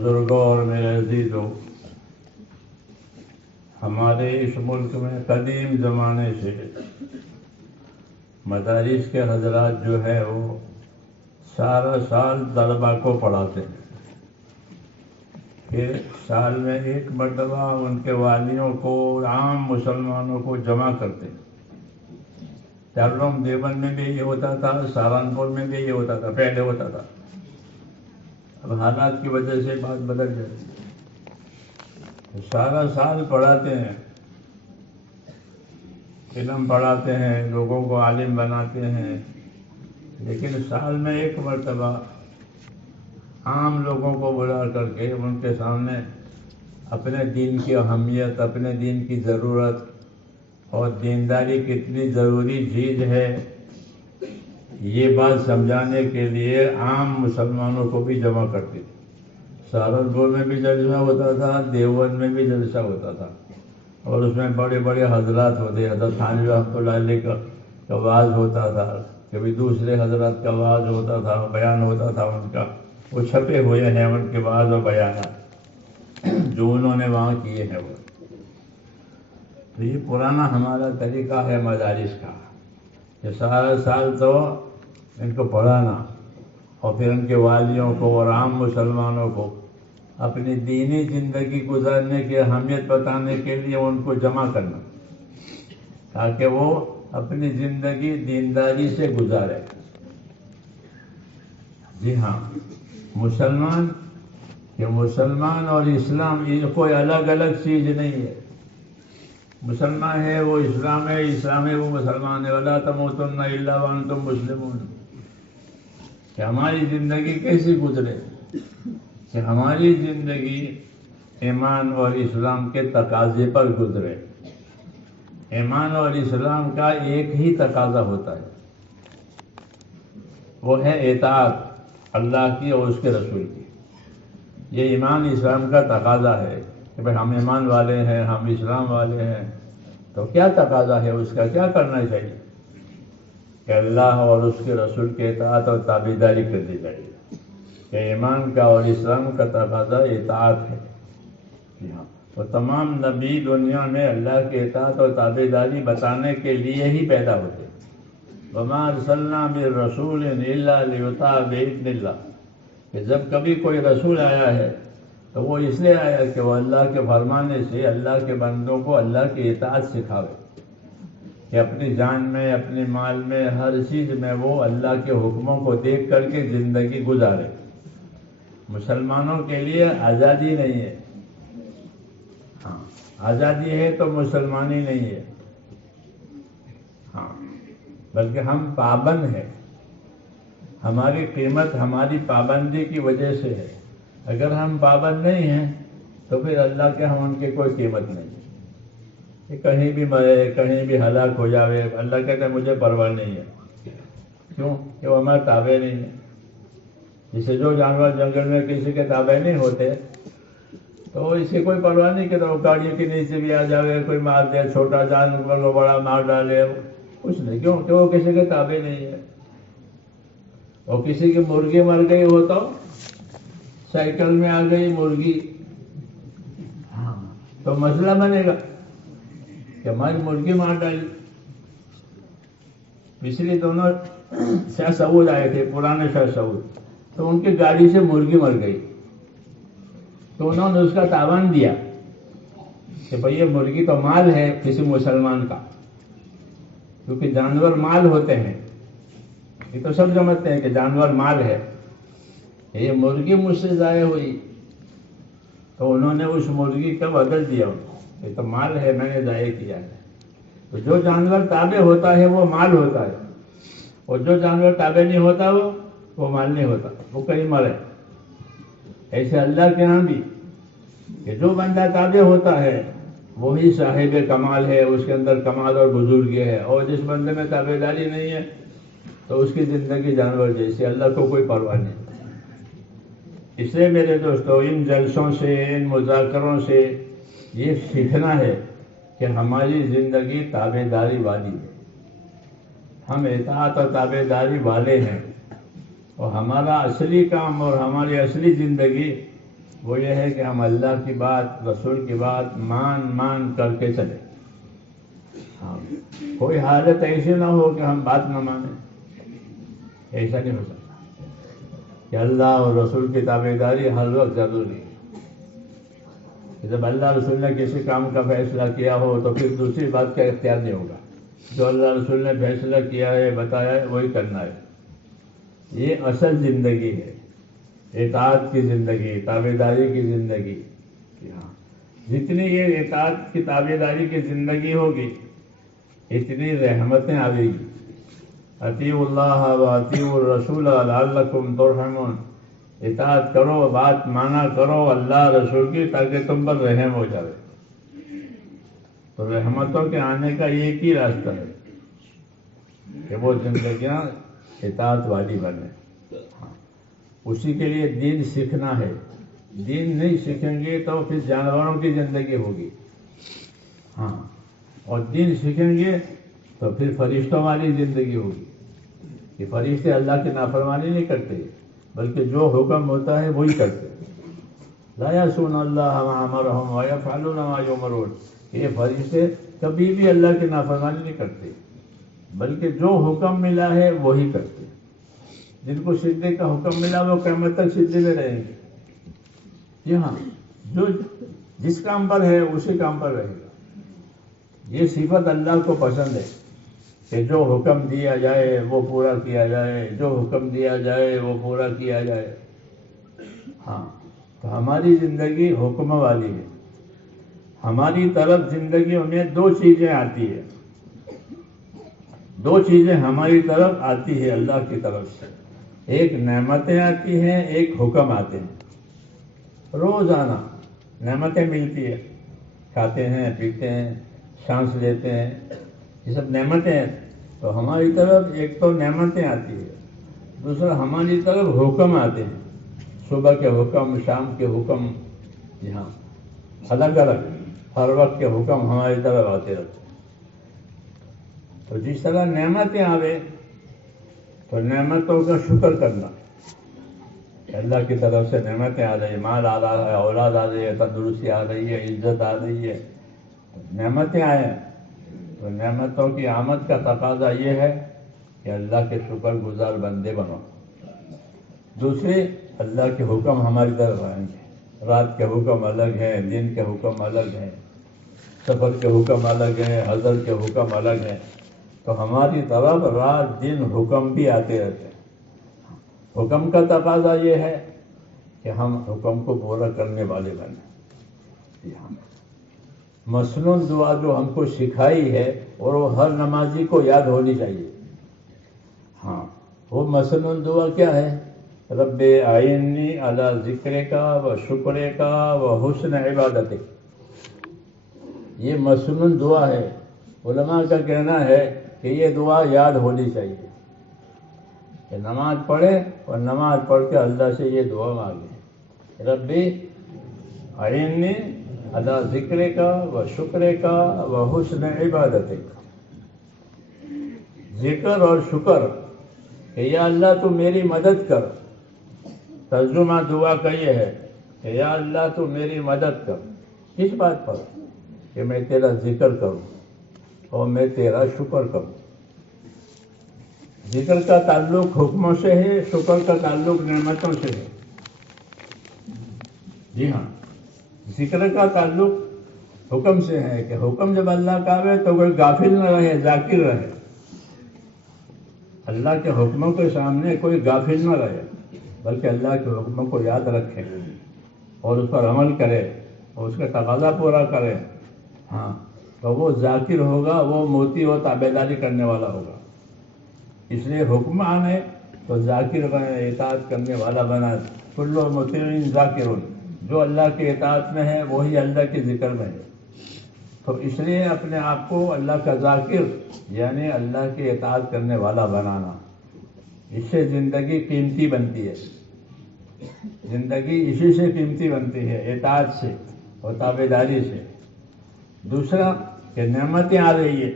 بزرگوں اور میرے عزیزوں، ہمارے اس ملک میں قدیم زمانے سے مدارس کے حضرات جو ہے وہ سارا سال طلباء کو پڑھاتے ہیں، پھر سال میں ایک مرتبہ ان کے والیوں کو، عام مسلمانوں کو جمع کرتے ہیں۔ دارالعلوم دیوبند میں بھی یہ ہوتا تھا، سہارنپور میں بھی یہ ہوتا تھا، پہلے ہوتا تھا۔ اب حالات کی وجہ سے بات بدل جاتی ہے۔ سارا سال پڑھاتے ہیں، علم پڑھاتے ہیں، لوگوں کو عالم بناتے ہیں، لیکن سال میں ایک مرتبہ عام لوگوں کو بلا کر کے ان کے سامنے اپنے دین کی اہمیت، اپنے دین کی ضرورت اور دینداری کتنی ضروری چیز ہے، یہ بات سمجھانے کے لیے عام مسلمانوں کو بھی جمع کرتے تھے۔ سہارنپور میں بھی جلسہ ہوتا تھا، دیوبند میں بھی جلسہ ہوتا تھا، اور اس میں بڑے بڑے حضرات ہوتے، حضرت تھانوی رحمۃ اللہ علیہ کا وعظ ہوتا تھا، کبھی دوسرے حضرات کا وعظ ہوتا تھا، بیان ہوتا تھا ان کا، وہ چھپے ہوئے ہیں ان کے وعظ و بیانات جو انہوں نے وہاں کیے ہیں وہ۔ تو یہ پرانا ہمارا طریقہ ہے مدارس کا، کہ سارا سال تو ان کو پڑھانا اور پھر ان کے والیوں کو اور عام مسلمانوں کو اپنی دینی زندگی گزارنے کی اہمیت بتانے کے لیے ان کو جمع کرنا، تاکہ وہ اپنی زندگی دینداری سے گزارے۔ جی ہاں، مسلمان اور اسلام یہ کوئی الگ الگ چیز نہیں ہے۔ مسلمان ہے وہ اسلام ہے، اسلام ہے وہ مسلمان ہے۔ وَلَا تَمُوتُنَّ إِلَّا وَأَنْتُمْ مُسْلِمُونَ۔ کہ ہماری زندگی کیسی گزرے، کہ ہماری زندگی ایمان اور اسلام کے تقاضے پر گزرے۔ ایمان اور اسلام کا ایک ہی تقاضا ہوتا ہے، وہ ہے اطاعت اللہ کی اور اس کے رسول کی۔ یہ ایمان اسلام کا تقاضا ہے کہ بھئی ہم ایمان والے ہیں، ہم اسلام والے ہیں، تو کیا تقاضا ہے اس کا، کیا کرنا چاہیے؟ کہ اللہ اور اس کے رسول کے اطاعت اور تابعداری کرنی چاہیے۔ کہ ایمان کا اور اسلام کا تقاضا اطاعت ہے۔ جی ہاں، تو تمام نبی دنیا میں اللہ کے اطاعت اور تابعداری بتانے کے لیے ہی پیدا ہوتے ہیں۔ وَمَا أَرْسَلْنَا مِن رَّسُولٍ إِلَّا لِيُطَاعَ بِإِذْنِ اللَّهِ۔ کہ جب کبھی کوئی رسول آیا ہے تو وہ اس لیے آیا کہ وہ اللہ کے فرمانے سے اللہ کے بندوں کو اللہ کی اطاعت سکھاوے، کہ اپنی جان میں، اپنے مال میں، ہر چیز میں وہ اللہ کے حکموں کو دیکھ کر کے زندگی گزارے۔ مسلمانوں کے لیے آزادی نہیں ہے، ہاں آزادی ہے تو مسلمانی نہیں ہے، ہاں بلکہ ہم پابند ہیں۔ ہماری قیمت ہماری پابندی کی وجہ سے ہے۔ اگر ہم پابند نہیں ہیں تو پھر اللہ کے ہم ان کی کوئی قیمت نہیں ہے، کہ کہیں بھی مرے، کہیں بھی ہلاک ہو جاوے، اللہ کہتے ہیں مجھے پرواہ نہیں ہے۔ کیوں؟ کہ وہ ہمارے تابع نہیں ہے۔ جسے جو جانور جنگل میں کسی کے تابع نہیں ہوتے تو اس کی کوئی پرواہ نہیں کرتا، وہ گاڑیوں کے نیچے بھی آ جاوے، کوئی مار دے، چھوٹا جانور کو بڑا مار ڈالے، کچھ نہیں۔ کیوں؟ کہ وہ کسی کے تابع نہیں ہے۔ اور کسی کی مرغی مر گئی ہو تو سائیکل میں آ گئی مرغی، ہاں تو مسئلہ بنے گا کہ ہماری مرغی مار ڈالی۔ پچھلی دونوں شاہ سعود آئے تھے، پرانے شاہ سعود، تو ان کی گاڑی سے مرغی مر گئی، تو انہوں نے اس کا تاوان دیا کہ بھئی یہ مرغی تو مال ہے کسی مسلمان کا، کیونکہ جانور مال ہوتے ہیں، یہ تو سب سمجھتے ہیں کہ جانور مال ہے۔ یہ مرغی مجھ سے ضائع ہوئی تو انہوں نے اس مرغی کا بدل دیا، یہ تو مال ہے، میں نے ضائع کیا ہے۔ تو جو جانور تابع ہوتا ہے وہ مال ہوتا ہے، اور جو جانور تابع نہیں ہوتا وہ مال نہیں ہوتا، وہ کہیں مرے۔ ایسے اللہ کے ہاں بھی کہ جو بندہ تابع ہوتا ہے وہی صاحب کمال ہے، اس کے اندر کمال اور بزرگی ہے، اور جس بندے میں تابع داری نہیں ہے تو اس کی زندگی جانور جیسی، اللہ کو کوئی پرواہ نہیں۔ اس لیے میرے دوستو، ان جلسوں سے، ان مذاکروں سے یہ سیکھنا ہے کہ ہماری زندگی تابع داری والی ہے، ہم اطاعت اور تابع داری والے ہیں، اور ہمارا اصلی کام اور ہماری اصلی زندگی وہ یہ ہے کہ ہم اللہ کی بات، رسول کی بات مان کر کے چلیں. ہاں، کوئی حالت ایسی نہ ہو کہ ہم بات نہ مانیں. ایسا نہیں ہو سکتا کہ اللہ اور رسول کی تابعداری ہر وقت ضروری ہے. جب اللہ رسول نے کسی کام کا فیصلہ کیا ہو تو پھر دوسری بات کا اختیار نہیں ہوگا. جو اللہ رسول نے فیصلہ کیا ہے، بتایا ہے، وہی کرنا ہے. یہ اصل زندگی ہے، اطاعت کی زندگی، تابعداری کی زندگی. ہاں، جتنی یہ اطاعت کی تابعداری کی زندگی ہوگی اتنی رحمتیں آئے گی. اطیعوا اللہ و اطیعوا الرسول لعلکم ترحمون. اطاعت کرو، بات مانا کرو اللہ رسول کی، تاکہ تم پر رحم ہو جائے. تو رحمتوں کے آنے کا ایک ہی راستہ ہے کہ وہ زندگیاں اطاعت والی بنے. ہاں، اسی کے لیے دین سیکھنا ہے. دین نہیں سیکھیں گے تو پھر جانوروں کی زندگی ہوگی. ہاں، اور دین سیکھیں گے تو پھر فرشتوں والی زندگی ہوگی. کہ فرشتے اللہ کی نافرمانی نہیں کرتے، بلکہ جو حکم ہوتا ہے وہی کرتے. لا یعصون اللہ ما امرهم ویفعلون ما یؤمرون. یہ فرشتے کبھی بھی اللہ کی نافرمانی نہیں کرتے، بلکہ جو حکم ملا ہے وہی کرتے. جن کو سجدے کا حکم ملا وہ قیامت تک سجدے میں رہیں گے. جی ہاں، جو جس کام پر ہے اسی کام پر رہے گا. یہ صفت اللہ کو پسند ہے کہ جو حکم دیا جائے وہ پورا کیا جائے، جو حکم دیا جائے وہ پورا کیا جائے. ہاں، تو ہماری زندگی حکم والی ہے. ہماری طرف زندگیوں میں دو چیزیں آتی ہیں. دو چیزیں ہماری طرف آتی ہے اللہ کی طرف سے. ایک نعمتیں آتی ہیں، ایک حکم آتے ہیں. روزانہ نعمتیں ملتی ہیں، کھاتے ہیں، پیتے ہیں، سانس لیتے ہیں، یہ سب نعمتیں ہیں. تو ہماری طرف ایک تو نعمتیں آتی ہیں، دوسرا ہماری طرف حکم آتے ہیں. صبح کے حکم، شام کے حکم. یہاں الگ الگ ہر وقت کے حکم ہماری طرف آتے رہتے ہیں. تو جس طرح نعمتیں آوے تو نعمتوں کا شکر کرنا. اللہ کی طرف سے نعمتیں آ رہی ہیں، مال آ رہا ہے، اولاد آ رہی ہے، تندرستی آ رہی ہے، عزت آ رہی ہے. نعمتیں آئے تو نعمتوں کی آمد کا تقاضا یہ ہے کہ اللہ کے شکر گزار بندے بنو. دوسرے، اللہ کے حکم ہماری طرف آئیں گے. رات کے حکم الگ ہیں، دن کے حکم الگ ہیں، سفر کے حکم الگ ہیں، حضر کے حکم الگ ہیں. تو ہماری طرف رات دن حکم بھی آتے رہتے ہیں. حکم کا تقاضا یہ ہے کہ ہم حکم کو پورا کرنے والے بنیں. مسنون دعا جو ہم کو سکھائی ہے اور وہ ہر نمازی کو یاد ہونی چاہیے. ہاں، وہ مسنون دعا کیا ہے؟ رب اعنی علی ذکرک و شکرک و حسن عبادتک. یہ مسنون دعا ہے. علماء کا کہنا ہے کہ یہ دعا یاد ہونی چاہیے کہ نماز پڑھے اور نماز پڑھ کے اللہ سے یہ دعا مانگے، رب اعنی علی ذکرک و شکرک و حسن عبادتک. ذکر اور شکر کہ یا اللہ تو میری مدد کر. ترجمہ دعا کا یہ ہے کہ یا اللہ تو میری مدد کر. کس بات پر؟ کہ میں تیرا ذکر کروں اور میں تیرا شکر کروں. ذکر کا تعلق حکموں سے ہے، شکر کا تعلق نعمتوں سے ہے. جی ہاں، ذکر کا تعلق حکم سے ہے کہ حکم جب اللہ کا آئے تو کوئی غافل نہ رہے، ذاکر رہے. اللہ کے حکموں کے سامنے کوئی غافل نہ رہے، بلکہ اللہ کے حکموں کو یاد رکھے اور اس پر عمل کرے اور اس کا تقاضا پورا کرے. ہاں، تو وہ ذاکر ہوگا، وہ موتی و تابعداری کرنے والا ہوگا. اس لیے حکم آنے تو ذاکر بنے، اطاعت کرنے والا بنا. کل مطیع ذاکر، جو اللہ کے اطاعت میں ہے وہی اللہ کے ذکر میں ہے. تو اس لیے اپنے آپ کو اللہ کا ذاکر یعنی اللہ کی اطاعت کرنے والا بنانا. اس سے زندگی قیمتی بنتی ہے. زندگی اسی سے قیمتی بنتی ہے، اطاعت سے اور تابعداری سے. دوسرا کہ نعمتیں آ رہی ہے،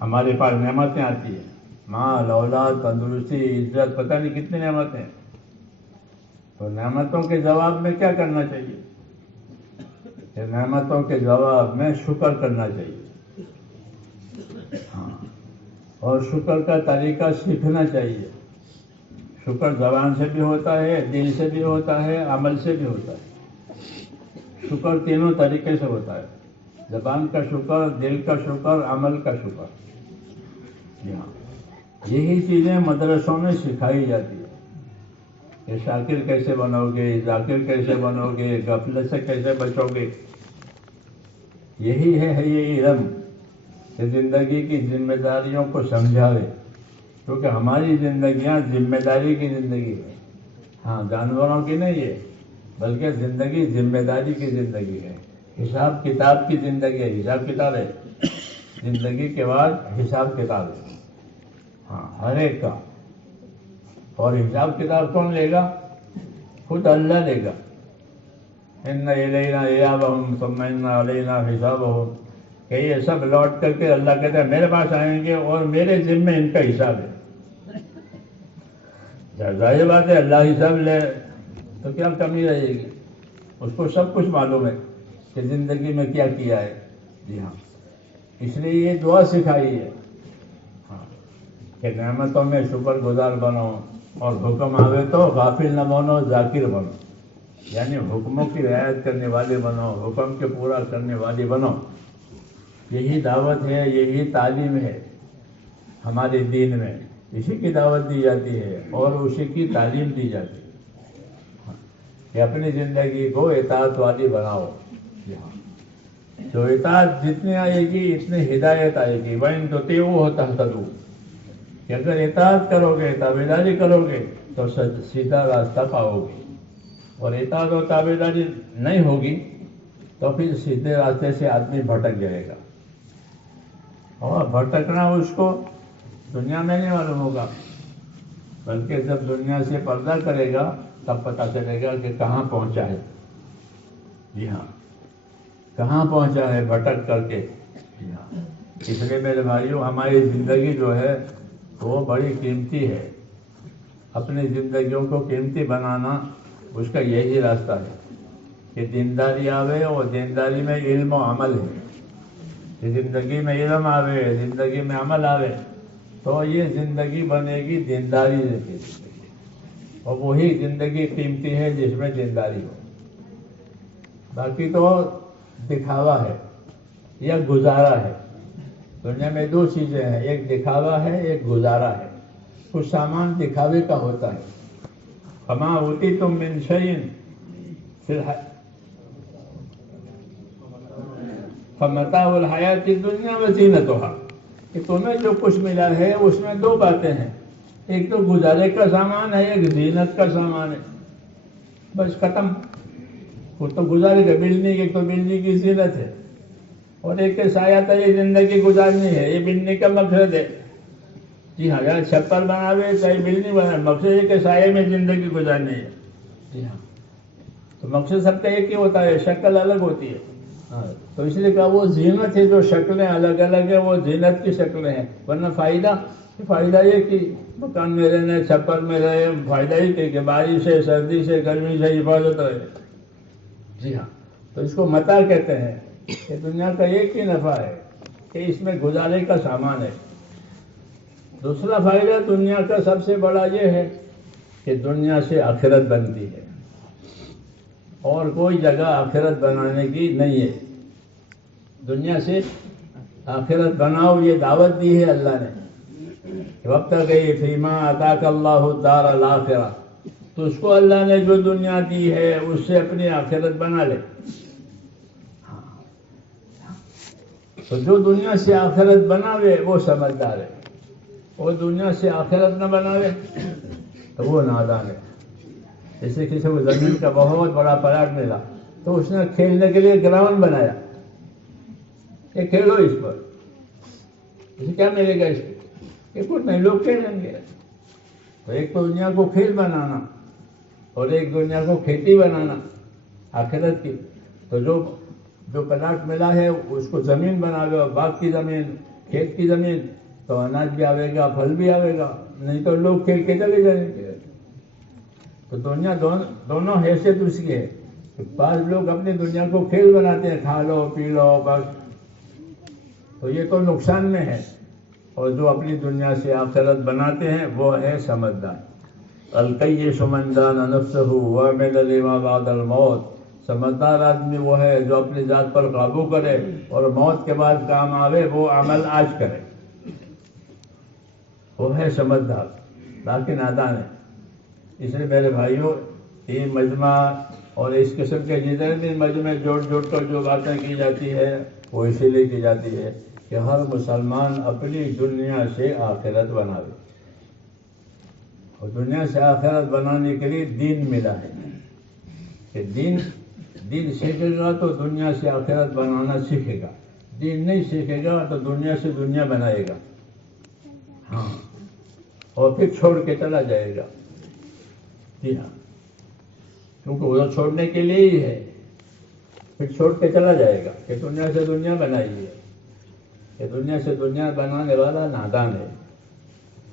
ہمارے پاس نعمتیں آتی ہیں، مال، اولاد، تندرستی، عزت، پتہ نہیں کتنی نعمتیں. تو نعمتوں کے جواب میں کیا کرنا چاہیے؟ کہ نعمتوں کے جواب میں شکر کرنا چاہیے. ہاں، اور شکر کا طریقہ سیکھنا چاہیے. شکر زبان سے بھی ہوتا ہے، دل سے بھی ہوتا ہے، عمل سے بھی ہوتا ہے. شکر تینوں طریقے سے ہوتا ہے. زبان کا شکر، دل کا شکر، عمل کا شکر. جی ہاں، یہی چیزیں مدرسوں میں سکھائی جاتی ہے کہ شاکر کیسے بنو گے، ذاکر کیسے بنو گے، غفلت سے کیسے بچو گے. یہی ہے یہ علم کہ زندگی کی ذمہ داریوں کو سمجھاوے، کیونکہ ہماری زندگیاں ذمہ داری کی زندگی ہے. ہاں، جانوروں کی نہیں ہے، بلکہ زندگی ذمہ داری کی زندگی ہے. حساب کتاب کی زندگی ہے، حساب کتاب ہے. زندگی کے بعد حساب کتاب ہے. ہاں، ہر ایک کا. اور حساب کتاب کون لے گا؟ خود اللہ لے گا. ان الینا ایابہم ثم ان علینا حسابہم، کہ یہ سب لوٹ کر کے اللہ کہتا ہے میرے پاس آئیں گے اور میرے ذمے ان کا حساب ہے. ظاہر بات ہے، اللہ حساب لے تو کیا کمی رہے گی؟ اس کو سب کچھ معلوم ہے کہ زندگی میں کیا کیا ہے. جی ہاں، اس لیے یہ دعا سکھائی ہے کہ نعمتوں میں شکر گزار بنو، اور حکم آوے تو غافل نہ بنو، ذاکر بنو. یعنی حکموں کی رعایت کرنے والے بنو، حکم کے پورا کرنے والے بنو. یہی دعوت ہے، یہی تعلیم ہے ہمارے دین میں. اسی کی دعوت دی جاتی ہے اور اسی کی تعلیم دی جاتی ہے کہ اپنی زندگی کو اطاعت والی بناؤ. تو اطاعت جتنی آئے گی اتنی ہدایت آئے گی. وَإِن تُطِيعُوهُ تَهْتَدُوا، کہ اگر اطاعت کرو گے، تابعداری کرو گے تو سیدھا راستہ پاؤ گے. اور اطاعت و تابعداری نہیں ہوگی تو پھر سیدھے راستے سے آدمی بھٹک جائے گا. اور بھٹکنا اس کو دنیا میں نہیں معلوم ہوگا، بلکہ جب دنیا سے پردہ کرے گا تب پتہ چلے گا کہ کہاں پہنچا ہے. جی ہاں، کہاں پہنچا ہے بھٹک کر کے. جی ہاں، اس لیے میرے بھائیوں، ہماری زندگی جو ہے وہ بڑی قیمتی ہے. اپنی زندگیوں کو قیمتی بنانا اس کا یہی راستہ ہے کہ دینداری آوے، اور دینداری میں علم و عمل ہے. کہ زندگی میں علم آوے، زندگی میں عمل آوے تو یہ زندگی بنے گی دینداری کی زندگی. اور وہی زندگی قیمتی ہے جس میں دینداری ہو. باقی تو دکھاوا ہے یا گزارا ہے. دنیا میں دو چیزیں ہیں، ایک دکھاوا ہے، ایک گزارا ہے. کچھ سامان دکھاوے کا ہوتا ہے. فما اوتیتم من شیء فمتاع الحیات الدنیا وزینتها، کہ تمہیں جو کچھ ملا ہے اس میں دو باتیں ہیں، ایک تو گزارے کا سامان ہے، ایک زینت کا سامان ہے. بس ختم. وہ تو گزارے کا بلنے کی، تو بلنے کی زینت ہے، اور ایک کے سایہ یہ زندگی گزارنی ہے، یہ بلنے کا مقصد ہے. جی ہاں، یا چھپر بناوے چاہے بلنی بناوے، مقصد ہے کہ سائے میں زندگی گزارنی ہے. جی ہاں، تو مقصد سب کا ایک ہی ہوتا ہے، شکل الگ ہوتی ہے. تو اس لیے کہا وہ زینت ہے. جو شکلیں الگ الگ ہیں وہ زینت کی شکلیں ہیں. ورنہ فائدہ یہ کہ مکان میں رہنے، چھپر میں رہے، فائدہ ہی کہ بارش سے، سردی سے، گرمی سے حفاظت رہے. جی ہاں، تو اس کو متاع کہتے ہیں. کہ دنیا کا ایک ہی نفع ہے کہ اس میں گزارے کا سامان ہے. دوسرا فائدہ دنیا کا سب سے بڑا یہ ہے کہ دنیا سے آخرت بنتی ہے، اور کوئی جگہ آخرت بنانے کی نہیں ہے. دنیا سے آخرت بناؤ، یہ دعوت دی ہے اللہ نے. وابتغِ فیما آتاک اللہ الدار الآخرہ، تو اس کو اللہ نے جو دنیا دی ہے اس سے اپنی آخرت بنا لے. تو جو دنیا سے آخرت بناوے وہ سمجھدار ہے، اور دنیا سے آخرت نہ بناوے تو وہ نادان ہے. جیسے کسی کو زمین کا بہت بڑا پلاٹ ملا تو اس نے کھیلنے کے لیے گراؤنڈ بنایا کہ کھیلو اس پر. اسے کیا ملے گا اس کو؟ کہ کچھ نہیں، لوگ کھیلیں گے. تو ایک تو دنیا کو کھیل بنانا، اور ایک دنیا کو کھیتی بنانا آخرت کی. تو جو پلاٹ ملا ہے اس کو زمین بناوے، اور باغ کی زمین، کھیت کی زمین، تو اناج بھی آئے گا، پھل بھی آئے گا. نہیں تو لوگ کھیل کے چلے جائیں گے. تو دنیا دونوں حیثیت اس کی ہے. بعض لوگ اپنی دنیا کو کھیل بناتے ہیں، کھا لو پی لو بس، تو یہ تو نقصان میں ہے. اور جو اپنی دنیا سے آخرت بناتے ہیں وہ ہے سمجھدار. القیس من دان نفسہ وعمل لما بعد الموت. سمجھدار آدمی وہ ہے جو اپنی ذات پر قابو کرے اور موت کے بعد کام آوے وہ عمل آج کرے، وہ ہے سمجھدار. باقی نادان ہے. اس لیے میرے بھائیوں، یہ مجمع اور اس قسم کے جتنے بھی مجمع جوڑ کر جو باتیں کی جاتی ہے وہ اسی لیے کی جاتی ہے کہ ہر مسلمان اپنی دنیا سے آخرت بناوے. اور دنیا سے آخرت بنانے کے لیے دین ملا ہے کہ دین سیکھے گا تو دنیا سے آخرت بنانا سیکھے گا. دین نہیں سیکھے گا تو دنیا سے دنیا بنائے گا، ہاں، اور پھر چھوڑ کے چلا جائے گا. جی ہاں، کیونکہ وہ چھوڑنے کے لیے ہی ہے، پھر چھوڑ کے چلا جائے گا کہ دنیا سے دنیا بنائی ہے. کہ دنیا سے دنیا بنانے والا نادان ہے،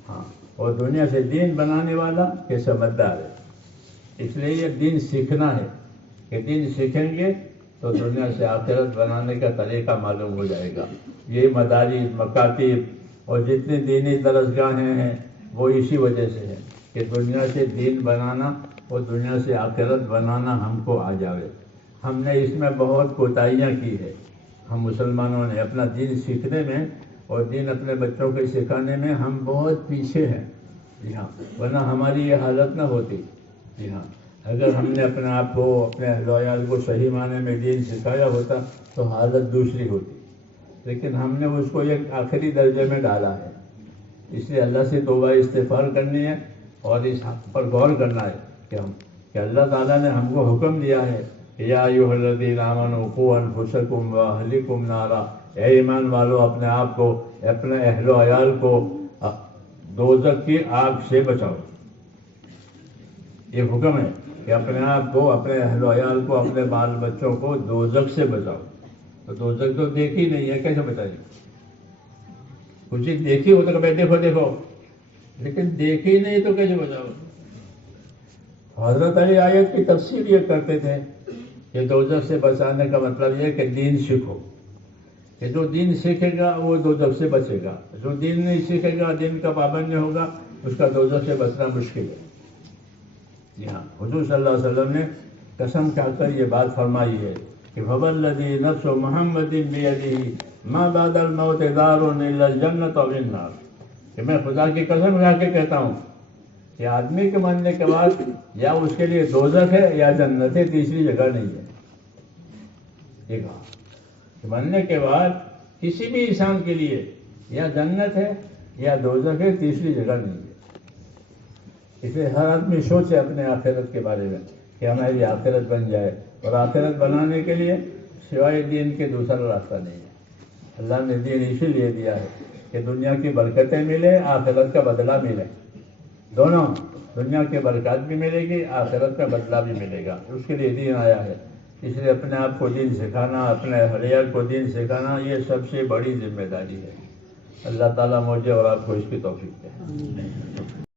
ہاں، اور دنیا سے دین بنانے والا کہ سمجھدار ہے. اس لیے یہ دین سیکھنا ہے کہ دین سیکھیں گے تو دنیا سے آخرت بنانے کا طریقہ معلوم ہو جائے گا. یہ مدارس، مکاتب اور جتنی دینی درسگاہیں ہیں وہ اسی وجہ سے ہیں کہ دنیا سے دین بنانا اور دنیا سے آخرت بنانا ہم کو آ جاوے. ہم نے اس میں بہت کوتاہیاں کی ہے. ہم مسلمانوں نے اپنا دین سیکھنے میں اور دین اپنے بچوں کو سکھانے میں ہم بہت پیچھے ہیں. جی ہاں، ورنہ ہماری یہ حالت نہ ہوتی. جی ہاں، اگر ہم نے اپنے آپ کو، اپنے اہل و عیال کو صحیح معنی میں دین سکھایا ہوتا تو حالت دوسری ہوتی. لیکن ہم نے اس کو ایک آخری درجے میں ڈالا ہے. اس لیے اللہ سے توبہ استغفار کرنی ہے اور اس حق پر غور کرنا ہے کہ اللہ تعالیٰ نے ہم کو حکم دیا ہے یا ایھا الذین آمنوا قوا انفسکم واہلکم نارا. اے ایمان والو، اپنے آپ کو، اپنے اہل و عیال کو دوزخ کی آگ سے بچاؤ. یہ حکم ہے کہ اپنے آپ کو، اپنے اہل و عیال کو، اپنے بال بچوں کو دوزخ سے بچاؤ. تو دوزخ تو دیکھی نہیں ہے، کیسے بچائے؟ کچھ چیز دیکھی ہو تو دیکھو، لیکن دیکھی نہیں تو کیسے بچاؤ؟ حضرت علی آیت کی تفسیر یہ کرتے تھے کہ دوزخ سے بچانے کا مطلب یہ کہ دین سیکھو، کہ جو دین سیکھے گا وہ دوزخ سے بچے گا. جو دین نہیں سیکھے گا، دین کا پابند نہیں ہوگا، اس کا دوزخ سے بچنا مشکل ہے. جی ہاں، حضور صلی اللہ علیہ وسلم نے قسم کھا کر یہ بات فرمائی ہے کہ فوالذی نفس محمد بیدہ ما بعد الموت دار الا الجنۃ او النار. کہ میں خدا کی قسم کھا کے کہتا ہوں کہ آدمی کے مرنے کے بعد یا اس کے لیے دوزخ ہے یا جنت ہے، تیسری جگہ نہیں ہے. یہ کہا کہ مرنے کے بعد کسی بھی انسان کے لیے یا جنت ہے یا دوزخ ہے، تیسری جگہ نہیں ہے. اس لیے ہر آدمی سوچے اپنے آخرت کے بارے میں کہ ہماری آخرت بن جائے. اور آخرت بنانے کے لیے سوائے دین کے دوسرا راستہ نہیں ہے. اللہ نے دین اسی لیے دیا ہے کہ دنیا کی برکتیں ملے، آخرت کا بدلہ ملے. دونوں، دنیا کی برکات بھی ملے گی، آخرت کا بدلہ بھی ملے گا. اس کے لیے دین آیا ہے. اس لیے اپنے آپ کو دین سکھانا، اپنے اہل عیال کو دین سکھانا یہ سب سے بڑی ذمہ داری ہے. اللہ تعالیٰ مجھے اور آپ کو اس کی توفیق دے.